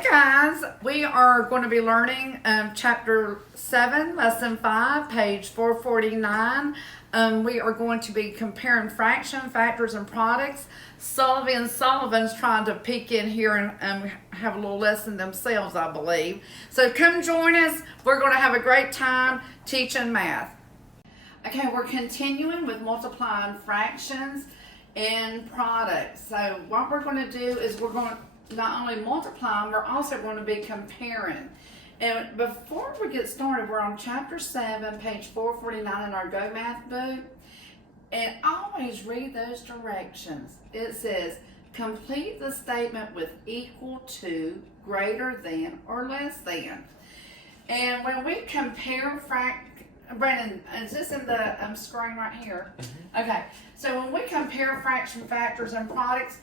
Hey guys, we are going to be learning chapter 7, lesson 5, page 449. We are going to be comparing fraction, factors, and products. Sullivan's trying to peek in here and have a little lesson themselves, I believe. So come join us. We're going to have a great time teaching math. Okay, we're continuing with multiplying fractions and products. So what we're going to do is we're going to not only multiplying, we're also going to be comparing. And before we get started, we're on chapter 7, page 449 in our Go Math book. And always read those directions. It says, complete the statement with equal to, greater than, or less than. And when we compare Brandon, is this in the screen right here? Mm-hmm. Okay, so when we compare fraction, factors, and products,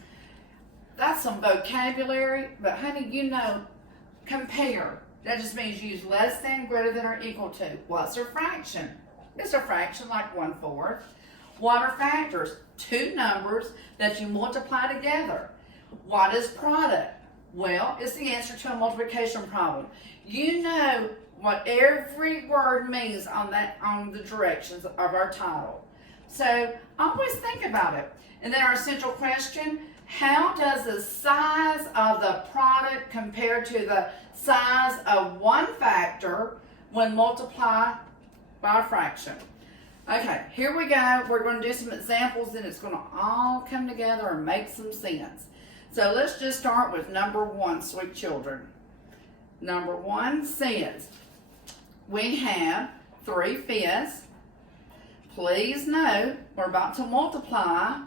that's some vocabulary, but honey, you know, compare. That just means use less than, greater than, or equal to. What's a fraction? It's a fraction like 1/4. What are factors? Two numbers that you multiply together. What is product? Well, it's the answer to a multiplication problem. You know what every word means on the directions of our title. So always think about it. And then our central question, how does the size of the product compare to the size of one factor when multiplied by a fraction? Okay, here we go. We're going to do some examples and it's going to all come together and make some sense. So let's just start with number 1, sweet children. Number 1 says, we have 3/5. Please note, we're about to multiply.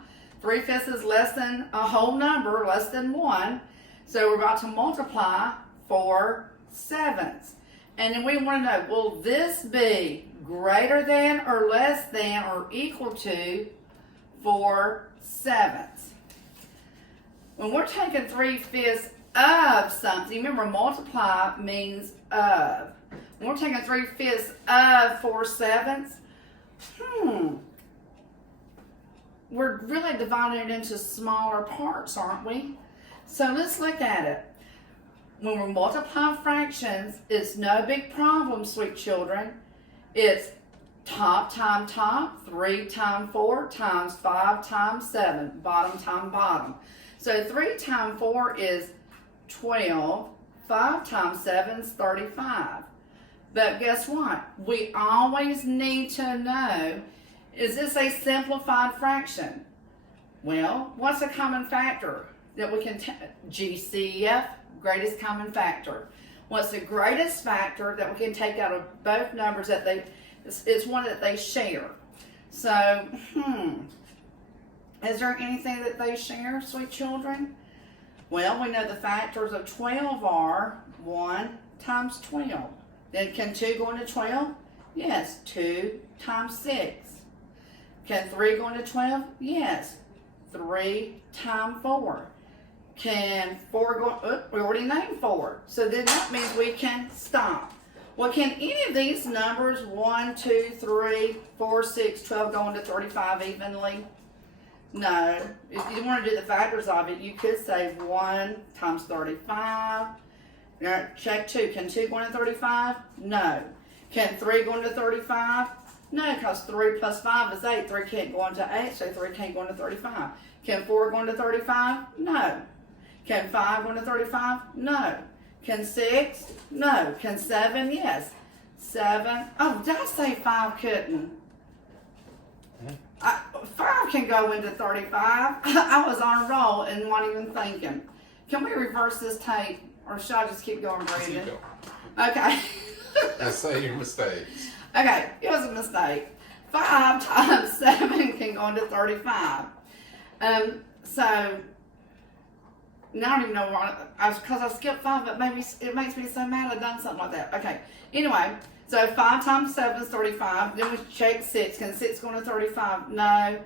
3/5 is less than a whole number, less than 1. So we're about to multiply 4/7. And then we want to know, will this be greater than or less than or equal to 4/7? When we're taking 3/5 of something, remember multiply means of. When we're taking 3/5 of 4/7, we're really dividing it into smaller parts, aren't we? So let's look at it. When we're multiplying fractions, it's no big problem, sweet children. It's top times top, 3 times 4 times 5 times 7, bottom times bottom. So 3 times 4 is 12, 5 times 7 is 35. But guess what? We always need to know, is this a simplified fraction? Well, what's a common factor that we can GCF, greatest common factor. What's the greatest factor that we can take out of both numbers that it's one that they share? So, is there anything that they share, sweet children? Well, we know the factors of 12 are 1 times 12. Then can 2 go into 12? Yes, 2 times 6. Can 3 go into 12? Yes, 3 times 4. Can 4 go, we already named 4. So then that means we can stop. Well, can any of these numbers, 1, 2, 3, 4, 6, 12, go into 35 evenly? No. If you want to do the factors of it, you could say 1 times 35. Now, check 2. Can 2 go into 35? No. Can 3 go into 35? No, because 3 plus 5 is 8. 3 can't go into 8, so 3 can't go into 35. Can 4 go into 35? No. Can 5 go into 35? No. Can 6? No. Can 7? Yes. 7. Oh, did I say 5 couldn't? 5 can go into 35. I was on a roll and not even thinking. Can we reverse this tape? Or should I just keep going, Brandon? Okay. I say your mistakes. Okay, it was a mistake. 5 times 7 can go into 35. So, now I don't even know why, because I skipped 5, but maybe it makes me so mad I've done something like that. Okay, anyway, so 5 times 7 is 35. Then we check 6. Can 6 go into 35? No,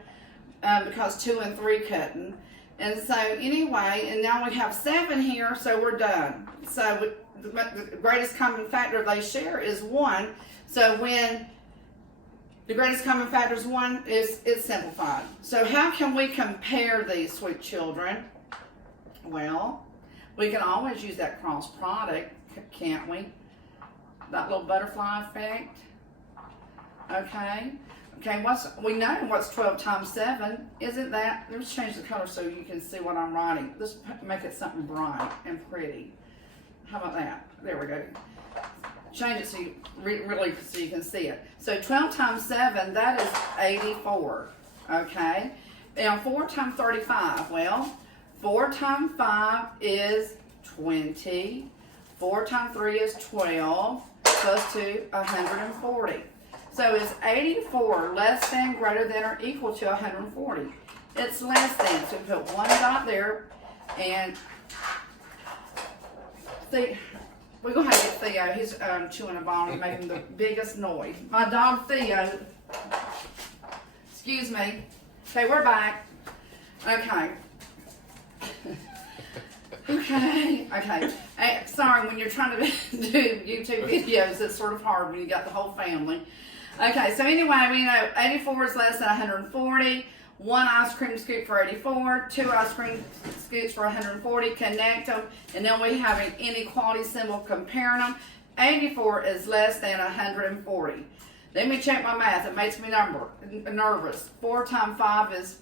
because 2 and 3 couldn't. And so anyway, and now we have 7 here, so we're done. So the greatest common factor they share is 1. So when the greatest common factor is 1, it's simplified. So how can we compare these, sweet children? Well, We can always use that cross product, can't we? That little butterfly effect. Okay. Okay, we know what's 12 times 7. Isn't that? Let's change the color so you can see what I'm writing. Let's make it something bright and pretty. How about that? There we go. Change it so you really so you can see it. So 12 times 7, that is 84. Okay. Now 4 times 35. Well, 4 times 5 is 20. 4 times 3 is 12. Plus 2, 140. So is 84 less than, greater than, or equal to 140? It's less than. So put one dot there, and we're going to have to get Theo. He's chewing a bone and making the biggest noise. My dog Theo. Excuse me. Okay, we're back. Okay. Okay. Hey, sorry, when you're trying to do YouTube videos, it's sort of hard when you got the whole family. Okay, so anyway, we know 84 is less than 140. 1 ice cream scoop for 84. 2 ice cream scoops for 140. Connect them, and then we have an inequality symbol comparing them. 84 is less than 140. Let me check my math. It makes me nervous. 4 times 5 is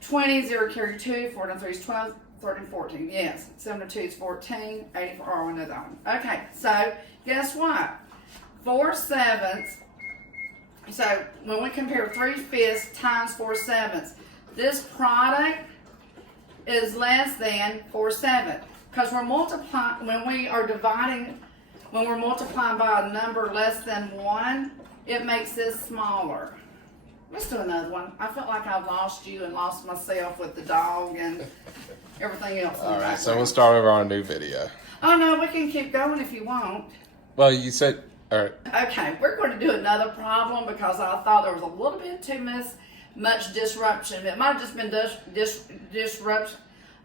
20. 0 carry 2. 4 times 3 is 12. 13, 14. Yes. 7 times 2 is 14. 84. Oh, I know that one. Okay, so guess what? 4/7. So when we compare 3/5 times 4/7, this product is less than 4/7 because we're multiplying when we're multiplying by a number less than 1. It makes this smaller. Let's do another one. I felt like I've lost you and lost myself with the dog and everything else. All right, so we'll start over on a new video. Oh no, we can keep going if you want. Well, you said, all right. Okay, we're going to do another problem because I thought there was a little bit too much disruption. It might have just been disruption.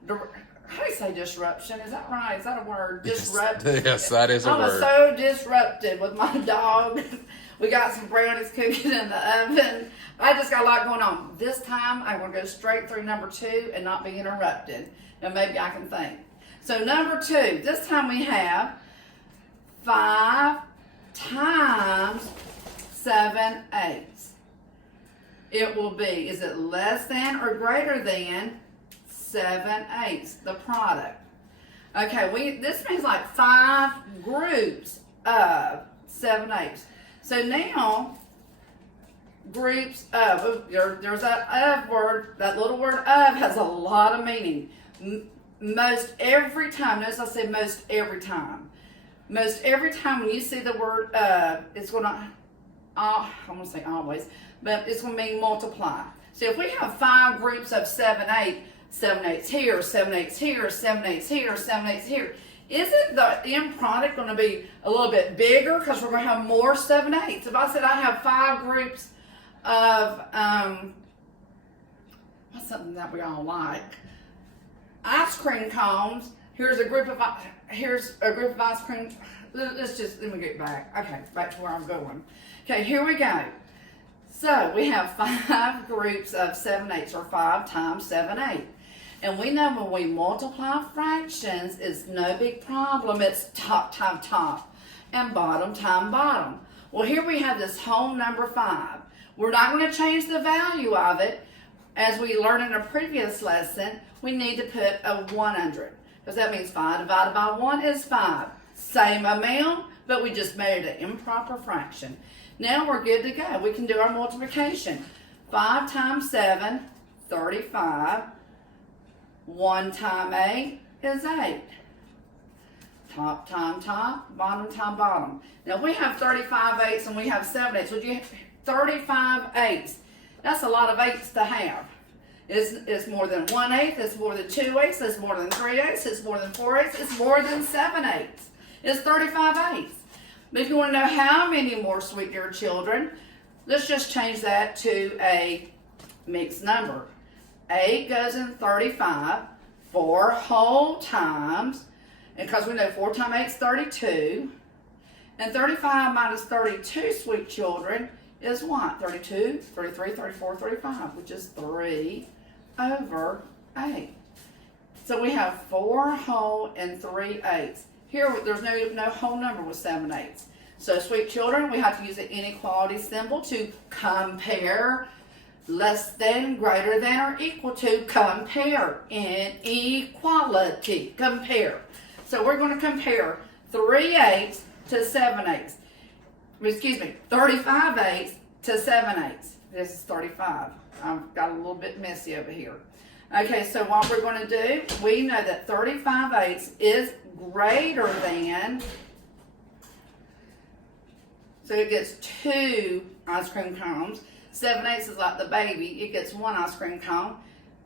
How do you say disruption? Is that right? Is that a word? Disrupt. Yes, that is a word. I was so disrupted with my dog. We got some brownies cooking in the oven. I just got a lot going on. This time, I'm going to go straight through number 2 and not be interrupted. And maybe I can think. So number 2, this time we have 5 times 7/8. It will be, is it less than or greater than 7/8, the product? Okay, this means like 5 groups of 7/8. So now, groups of, there's that of word, that little word of has a lot of meaning. Most every time, notice I said most every time. Most every time when you see the word it's going to, I'm going to say always, but it's going to mean multiply. So if we have 5 groups of 7/8, 7/8's here, 7/8's here, 7/8's here, 7/8's here, isn't the end product going to be a little bit bigger because we're going to have more 7/8s? If I said I have 5 groups of, what's something that we all like? Ice cream cones. Here's a group of ice cream. Let me get back. Okay, back to where I'm going. Okay, here we go. So we have 5 groups of 7/8, or 5 times 7/8. And we know when we multiply fractions, it's no big problem. It's top time top and bottom time bottom. Well, here we have this whole number 5. We're not going to change the value of it. As we learned in a previous lesson, we need to put a 100. Because that means 5 divided by 1 is 5. Same amount, but we just made it an improper fraction. Now we're good to go. We can do our multiplication. 5 times 7, 35. 1 times 8 is 8. Top time top, bottom time bottom. Now we have 35 eighths and we have 7/8. So you 35 eighths. That's a lot of eighths to have. It's more than 1/8, it's more than 2/8, it's more than 3/8, it's more than 4/8, it's more than 7/8. It's 35 eighths. But if you want to know how many more, sweet dear children, let's just change that to a mixed number. 8 goes in 35 4 whole times, and because we know 4 times 8 is 32, and 35 minus 32, sweet children, is what? 32, 33, 34, 35, which is 3/8. So we have 4 whole and 3/8. Here, there's no whole number with 7/8. So, sweet children, we have to use the inequality symbol to compare. Less than, greater than, or equal to, compare. Inequality, compare. So we're going to compare 3/8 to 7/8. Excuse me, 35/8 to 7/8. This is 35. I've got a little bit messy over here. Okay, so what we're going to do, we know that 35/8 is greater than, so it gets 2 ice cream cones. 7/8 is like the baby, it gets 1 ice cream cone.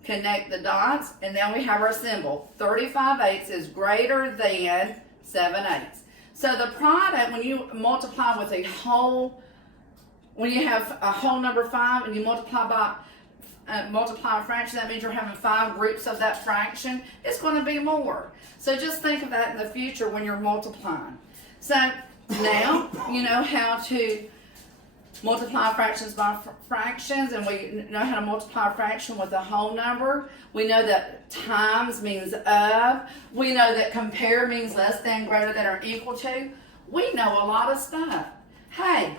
Connect the dots, and then we have our symbol. 35/8 is greater than 7/8. So the product, when you multiply with a whole, when you have a whole number 5 and you multiply by multiply a fraction, that means you're having 5 groups of that fraction. It's going to be more. So just think of that in the future when you're multiplying. So now you know how to multiply fractions by fractions, and we know how to multiply a fraction with a whole number. We know that times means of. We know that compare means less than, greater than, or equal to. We know a lot of stuff. Hey,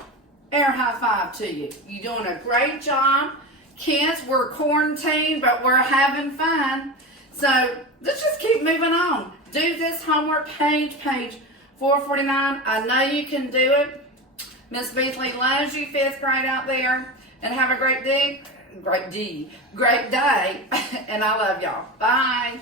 air high five to you. You're doing a great job. Kids, we're quarantined, but we're having fun. So let's just keep moving on. Do this homework page 449. I know you can do it. Miss Beasley loves you, 5th grade out there. And have a great day. Great day. And I love y'all. Bye.